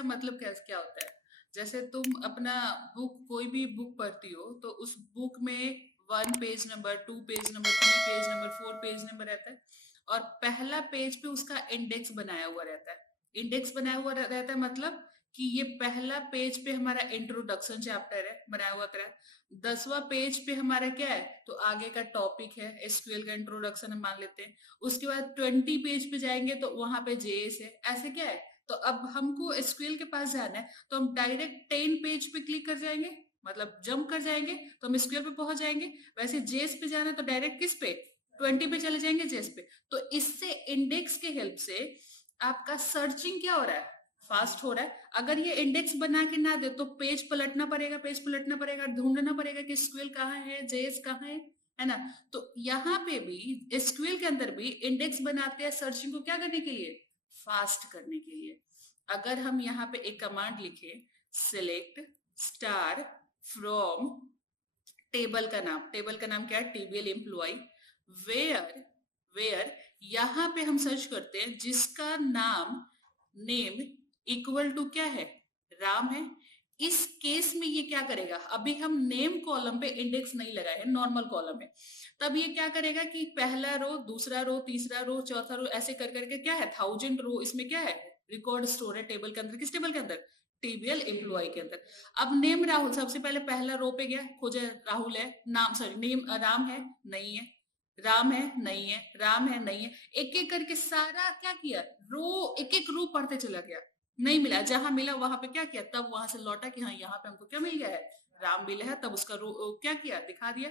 का मतलब क्या क्या होता है? जैसे तुम अपना बुक, कोई भी बुक पढ़ती हो तो उस बुक में 1 page number, 2 page number, 3 page number, 4 page number रहता है, और पहला पेज पे उसका इंडेक्स बनाया हुआ रहता है। इंडेक्स बनाया हुआ रहता है मतलब कि ये पहला पेज पे हमारा इंट्रोडक्शन चैप्टर है बनाया हुआ है, 10वां पेज पे हमारा क्या है तो आगे का टॉपिक है, एसक्यूएल का इंट्रोडक्शन हम मान लेते हैं। उसके बाद 20 पेज पे जाएंगे तो वहां पे जेएस है, ऐसे क्या है। तो अब हमको एसक्यूएल के पास जाना है तो हम डायरेक्ट 10 पेज पे क्लिक कर जाएंगे, मतलब जंप कर जाएंगे तो हम एसक्यूएल पे पहुंच जाएंगे। वैसे जेएस पे जाना है तो डायरेक्ट किस पे, 20 पे चले जाएंगे जेएस पे। तो इससे इंडेक्स के हेल्प से आपका सर्चिंग क्या हो रहा है, फास्ट हो रहा है। अगर ये इंडेक्स बना के ना दे तो पेज पलटना पड़ेगा, पेज पलटना पड़ेगा, ढूंढना पड़ेगा कि एसक्यूएल कहाँ है, जेएस कहाँ है ना। तो यहाँ पे भी एसक्यूएल के अंदर भी इंडेक्स बनाते हैं सर्चिंग को क्या करने के लिए, फास्ट करने के लिए। अगर हम यहाँ पे एक कमांड लिखे, सिलेक्ट स्टार फ्रॉम टेबल का नाम, टेबल का नाम क्या है, टीबीएल एम्प्लॉय, वेयर वेयर यहाँ पे हम सर्च करते हैं जिसका नाम नेम इक्वल टू क्या है, राम है। इस केस में ये क्या करेगा, अभी हम नेम कॉलम पे इंडेक्स नहीं लगाए हैं, नॉर्मल कॉलम है। तब ये क्या करेगा कि पहला रो, दूसरा रो, तीसरा रो, चौथा रो, ऐसे कर करके क्या है 1000 रो इसमें क्या है रिकॉर्ड स्टोर है टेबल के अंदर। किस टेबल के अंदर, टीबीएल एम्प्लॉय के अंदर। अब नेम राहुल, सबसे पहले पहला रो पे गया, खोजा राहुल है, नाम सॉरी नेम राम है, नहीं है, राम है, नहीं है, राम है, नहीं है। एक एक करके सारा क्या किया, रो एक एक रो पढ़ते चला गया, नहीं मिला। जहां मिला वहां पे क्या किया, तब वहां से लौटा कि हाँ यहाँ पे हमको क्या मिल गया है, राम मिला है, तब उसका रो क्या किया, दिखा दिया।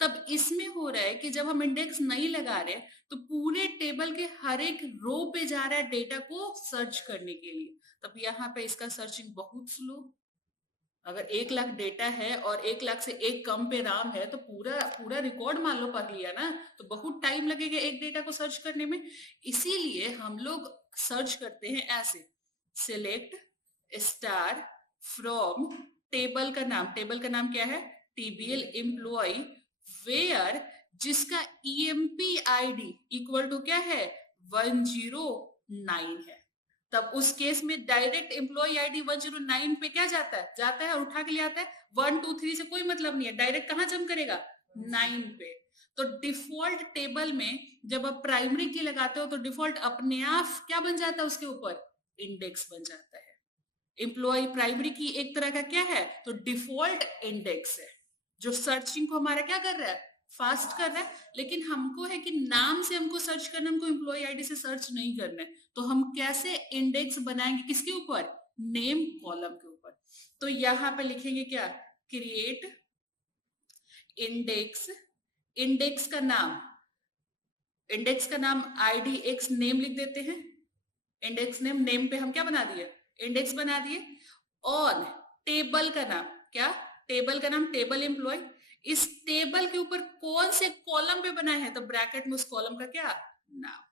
तब इसमें हो रहा है कि जब हम इंडेक्स नहीं लगा रहे तो पूरे टेबल के हर एक रो पे जा रहा है डेटा को सर्च करने के लिए। तब यहाँ पे इसका सर्चिंग बहुत स्लो। अगर 1 लाख डेटा है और 1 लाख से एक कम पे राम है तो पूरा पूरा रिकॉर्ड मान लो पढ़ लिया ना, तो बहुत टाइम लगेगा एक डेटा को सर्च करने में। इसीलिए हम लोग सर्च करते हैं ऐसे, सिलेक्ट स्टार फ्रॉम टेबल का नाम, टेबल का नाम क्या है, टीबीएल एम्प्लॉय, वेयर जिसका ईएमपी आईडी इक्वल टू क्या है 109 है। तब उस केस में डायरेक्ट एम्प्लॉय आईडी 109 पे क्या जाता है और उठा के ले आता है। 1 2 3 से कोई मतलब नहीं है, डायरेक्ट कहां जंप करेगा 9 पे। तो डिफॉल्ट टेबल में जब आप प्राइमरी की लगाते हो तो डिफॉल्ट अपने आप क्या बन जाता है, उसके ऊपर इंडेक्स बन जाता है। एम्प्लॉय प्राइमरी की एक तरह का क्या है, तो डिफॉल्ट इंडेक्स है जो सर्चिंग को हमारा क्या कर रहा है, फास्ट कर रहा है। लेकिन हमको है कि नाम से हमको सर्च करना, हमको एम्प्लॉय आईडी से सर्च नहीं करना है। तो हम कैसे इंडेक्स बनाएंगे, किसके ऊपर, नेम कॉलम के ऊपर। तो यहां पे लिखेंगे क्या, क्रिएट इंडेक्स, इंडेक्स का नाम, इंडेक्स का नाम आईडी एक्स नेम लिख देते हैं। इंडेक्स नेम, नेम पे हम क्या बना दिए, इंडेक्स बना दिए। ऑन टेबल का नाम क्या, टेबल का नाम टेबल एम्प्लॉय। इस टेबल के ऊपर कौन से कॉलम पे बना है, तो ब्रैकेट में उस कॉलम का क्या नाम।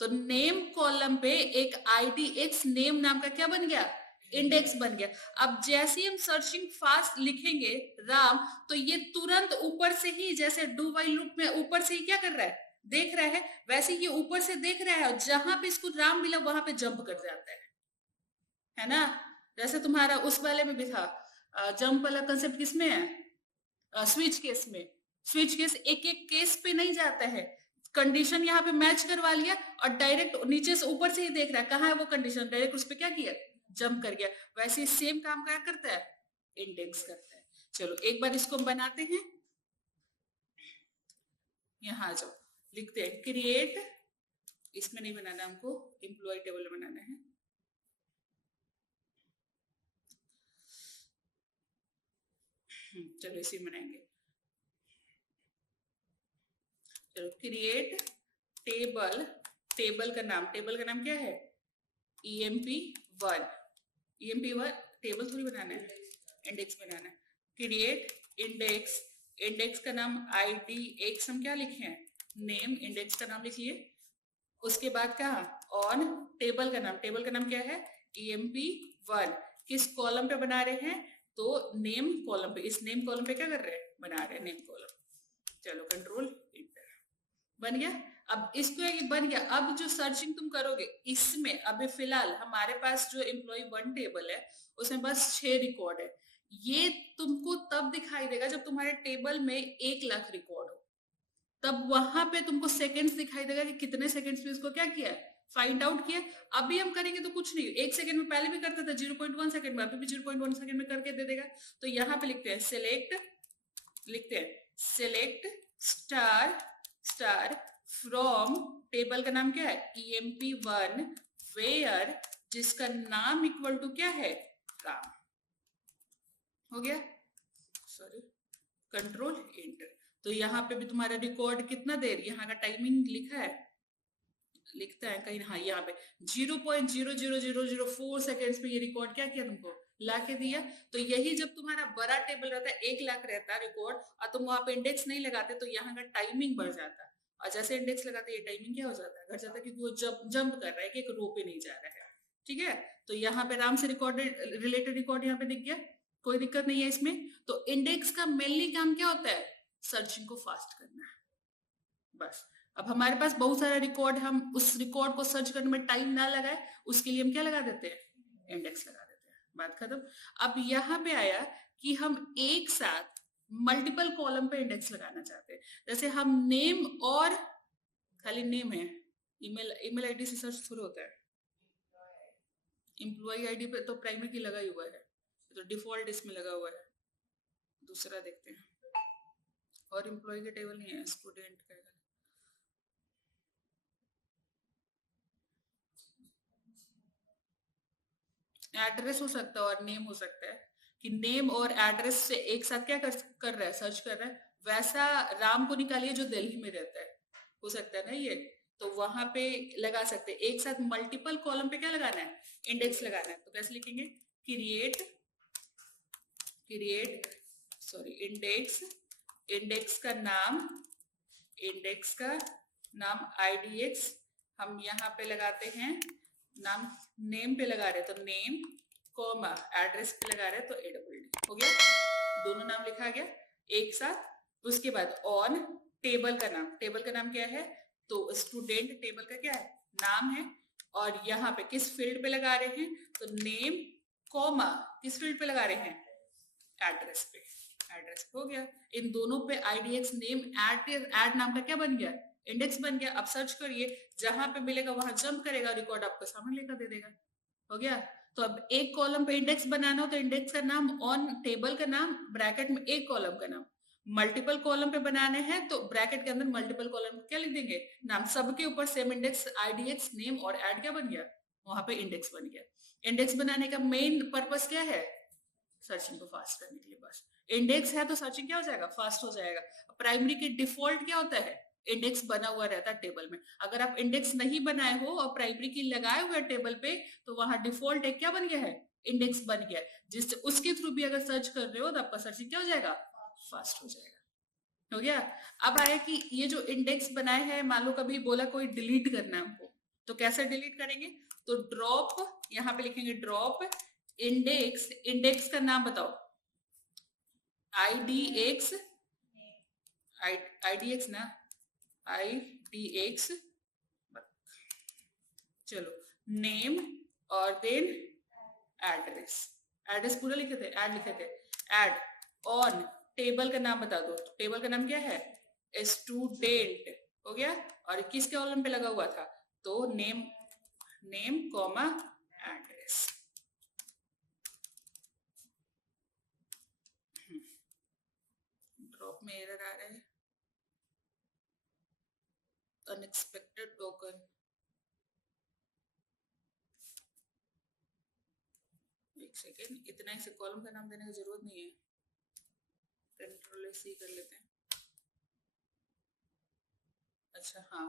तो नेम कॉलम पे एक आईडी एक्स नेम नाम का क्या बन गया, इंडेक्स बन गया। अब जैसे हम सर्चिंग फास्ट लिखेंगे राम, तो ये तुरंत ऊपर से ही, जैसे डू वाइल लूप में ऊपर से ही क्या कर रहा है, देख रहा है, वैसे ये ऊपर से देख रहा है और जहां पे इसको राम मिला वहां पे जंप कर जाता है ना। जैसे तुम्हारा उस वाले में भी था, जंप वाला कंसेप्ट किसमें है, स्विच केस में। स्विच केस एक एक केस पे नहीं जाता है, कंडीशन यहाँ पे मैच करवा लिया और डायरेक्ट नीचे से ऊपर से ही देख रहा है कहाँ है वो कंडीशन, डायरेक्ट उस पर क्या किया, जंप कर गया। वैसे सेम काम क्या करता है, इंडेक्स करता है। चलो एक बार इसको हम बनाते हैं, यहाँ जाओ, लिखते हैं क्रिएट, इसमें नहीं बनाना हमको, एम्प्लॉय टेबल में बनाना है। चलो इसी में बनाएंगे। चलो क्रिएट टेबल, टेबल का नाम, टेबल का नाम क्या है, EMP1, EMP1 टेबल थोड़ी बनाना है, इंडेक्स बनाना है। क्रिएट इंडेक्स, इंडेक्स का नाम ID एक्स, हम क्या लिखे हैं, नेम, इंडेक्स का नाम लिखिए। उसके बाद क्या, ऑन टेबल का नाम, टेबल का नाम क्या है, EMP1। किस कॉलम पे बना रहे हैं, तो नेम कॉलम पे। इस नेम कॉलम पे क्या कर रहे हैं, बना रहे हैं नेम कॉलम। चलो कंट्रोल इंटर, बन गया। अब इसको ये बन गया। अब जो सर्चिंग तुम करोगे इसमें अभी फिलहाल हमारे पास जो एम्प्लॉय 1 टेबल है उसमें बस 6 रिकॉर्ड है। ये तुमको तब दिखाई देगा जब तुम्हारे टेबल में 1 लाख रिकॉर्ड हो, तब वहां पे तुमको सेकंड्स दिखाई देगा कि कितने सेकंड्स में इसको क्या किया, फाइंड आउट किया। अभी हम करेंगे तो कुछ नहीं, 1 सेकंड में पहले भी करते थे, 0.1 सेकंड में, अभी भी 0.1 सेकंड में करके दे देगा। तो यहाँ पे लिखते हैं select star star from, table का नाम क्या है EMP1 वेयर, जिसका नाम इक्वल टू क्या है राम। हो गया, सॉरी, कंट्रोल एंटर। तो यहाँ पे भी तुम्हारा रिकॉर्ड कितना देर, यहाँ का टाइमिंग लिखा है, लिखता है कहीं, हाँ यहाँ पे 0.00004 सेकेंड्स में ये रिकॉर्ड क्या किया तुमको, ला के दिया। तो यही जब तुम्हारा बड़ा टेबल रहता है 1 लाख रहता है रिकॉर्ड और तुम वहां पे इंडेक्स नहीं लगाते तो यहाँ का टाइमिंग बढ़ जाता है, और जैसे इंडेक्स लगाते ये टाइमिंग क्या हो जाता है, घट जाता है, क्योंकि वो जंप कर रहा है कि एक रो पे नहीं जा रहा है। ठीक है, तो यहाँ पे आराम से रिकॉर्डेड रिलेटेड रिकॉर्ड यहाँ पे दिख गया, कोई दिक्कत नहीं है इसमें। तो इंडेक्स का मेनली काम क्या होता है, सर्चिंग को फास्ट करना है, बस। अब हमारे पास बहुत सारा रिकॉर्ड, हम उस रिकॉर्ड को सर्च करने में टाइम ना लगाए उसके लिए हम क्या लगा देते हैं, इंडेक्स लगा देते हैं, बात खत्म। अब यहाँ पे आया कि हम एक साथ मल्टीपल कॉलम पे इंडेक्स लगाना चाहते हैं। जैसे हम नेम और खाली नेम है, ईमेल आईडी से सर्च थोड़ा होता है, एम्प्लॉय आईडी पे तो प्राइमरी की लगा ही हुआ है, तो डिफॉल्ट इसमें लगा हुआ है। दूसरा देखते हैं, और एम्प्लॉय के टेबल नहीं है, स्टूडेंट का। एड्रेस हो सकता है और नेम हो सकता है, कि नेम और एड्रेस से एक साथ क्या कर रहा है, सर्च कर रहा है। वैसा राम को निकालिए जो दिल्ली में रहता है, हो सकता है ना ये, तो वहां पे लगा सकते हैं। एक साथ मल्टीपल कॉलम पे क्या लगाना है, इंडेक्स लगाना है। तो कैसे लिखेंगे, क्रिएट इंडेक्स, इंडेक्स का नाम IDX, हम यहाँ पे लगाते हैं नाम, नेम पे लगा रहे तो नेम, कॉमा एड्रेस पे लगा रहे तो AWD। हो गया, दोनों नाम लिखा गया एक साथ। उसके बाद ऑन टेबल का नाम क्या है, तो स्टूडेंट टेबल का क्या है, नाम है। और यहाँ पे किस फील्ड पे लगा रहे हैं, तो नेम, कॉमा किस फील्ड पे लगा रहे हैं, एड्रेस पे, एड्रेस हो गया। इन दोनों पे IDX नेम एड नाम का क्या बन गया, इंडेक्स बन गया। अब सर्च करिए, जहां पे मिलेगा वहां जंप करेगा, रिकॉर्ड आपको सामने लेकर दे देगा। हो गया। तो अब एक कॉलम पे इंडेक्स बनाना हो तो इंडेक्स का नाम, ऑन टेबल का नाम, ब्रैकेट में एक कॉलम का नाम। मल्टीपल कॉलम पे बनाने हैं तो ब्रैकेट के अंदर मल्टीपल कॉलम क्या लिख देंगे, नाम। सबके ऊपर सेम इंडेक्स, IDX नेम और ऐड क्या बन गया, वहां पे इंडेक्स बन गया। इंडेक्स बनाने का मेन पर्पस क्या है, सर्चिंग को फास्ट करने के लिए, बस। इंडेक्स है तो सर्चिंग क्या हो जाएगा, फास्ट हो जाएगा। प्राइमरी के डिफॉल्ट क्या होता है, इंडेक्स बना हुआ रहता है टेबल में। अगर आप इंडेक्स नहीं बनाए हो और प्राइमरी की लगाए हुए टेबल पे, तो वहां डिफॉल्ट एक क्या बन गया है, इंडेक्स बन गया है, जिससे उसके थ्रू भी अगर सर्च कर रहे हो तो आपका सर्चिंग क्या हो जाएगा, फास्ट हो जाएगा। हो गया। अब आया कि ये जो इंडेक्स बनाए हैं, मान लो कभी बोला कोई डिलीट करना है हमको, तो कैसे डिलीट करेंगे, तो ड्रॉप, यहाँ पे लिखेंगे ड्रॉप इंडेक्स का नाम बताओ, IDX ना, IDX, चलो, नेम और देन एड्रेस पूरा लिखे थे, ऐड ऑन टेबल का नाम बता दो, टेबल का नाम क्या है, स्टूडेंट। हो गया। और किस कॉलम पे लगा हुआ था, तो नेम कॉमा एड्रेस। ड्रॉप में एरर आ रहा है, अनएक्सपेक्टेड टोकन। एक सेकेंड, इतना ही से कॉलम का नाम देने की जरूरत नहीं है, कंट्रोल-C कर लेते हैं। अच्छा हाँ,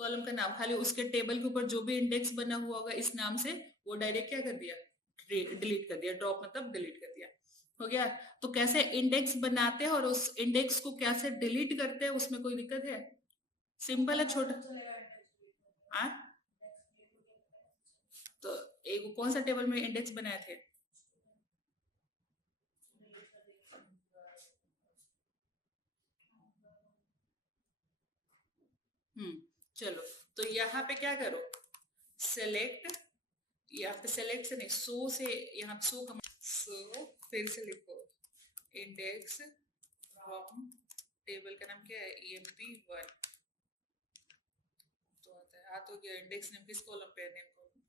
कॉलम का नाम खाली उसके टेबल के ऊपर जो भी इंडेक्स बना हुआ होगा इस नाम से, वो डायरेक्ट क्या कर दिया, डिलीट कर दिया। ड्रॉप मतलब डिलीट कर दिया। हो गया। तो कैसे इंडेक्स बनाते हैं और उस इंडेक्स को कैसे डिलीट करते हैं, उसमें कोई दिक्कत है, सिंपल है, छोटा। हाँ, तो एक कौन सा टेबल में इंडेक्स बनाए थे, चलो तो यहाँ पे क्या करो, सेलेक्ट, यहाँ पे सेलेक्ट से नहीं, सो से, यहाँ पे सो सो फिर से लिखो इंडेक्स फ्रॉम, टेबल का नाम क्या है, emp1 तो आता है। हाँ तो क्या इंडेक्स नेम किस कॉलम पे है, नेम कॉलम।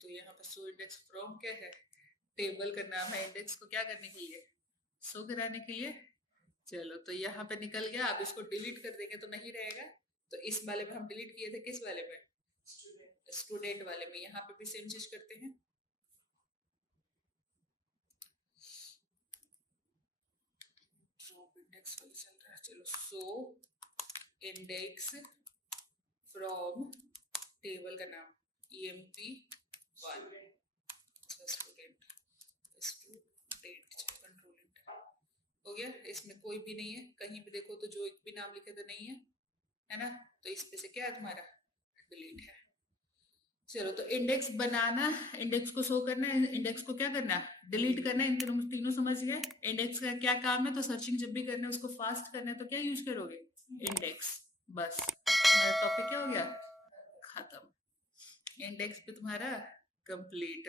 तो यहाँ पर सो इंडेक्स फ्रॉम क्या है, टेबल का नाम है, इंडेक्स को क्या करने के लिए, शो कराने के लिए। चलो तो यहाँ पे निकल गया। अब इसको डिलीट कर देंगे तो नहीं रहेगा, तो इस वाले में हम डिलीट किए थे, किस वाले में, स्टूडेंट वाले में। यहाँ पे भी सेम चीज करते हैं। ड्रॉप इंडेक्स वाले चल रहा है। चलो सो इंडेक्स फ्रॉम, टेबल का नाम emp1, स्टूडेंट, कंट्रोल हो गया। इसमें कोई भी नहीं है, कहीं भी देखो तो जो एक भी नाम लिखे तो नहीं है ना, तो इस पे से क्या है तुम्हारा, डिलीट है। चलो तो इंडेक्स बनाना, इंडेक्स को शो करना, इंडेक्स को क्या करना, डिलीट करना, इन तीनों समझ गए। इंडेक्स का क्या काम है, तो सर्चिंग जब भी करना है उसको फास्ट करना है तो क्या यूज करोगे, इंडेक्स। बस हमारा टॉपिक क्या हो गया, खत्म। इंडेक्स पे तुम्हारा कंप्लीट।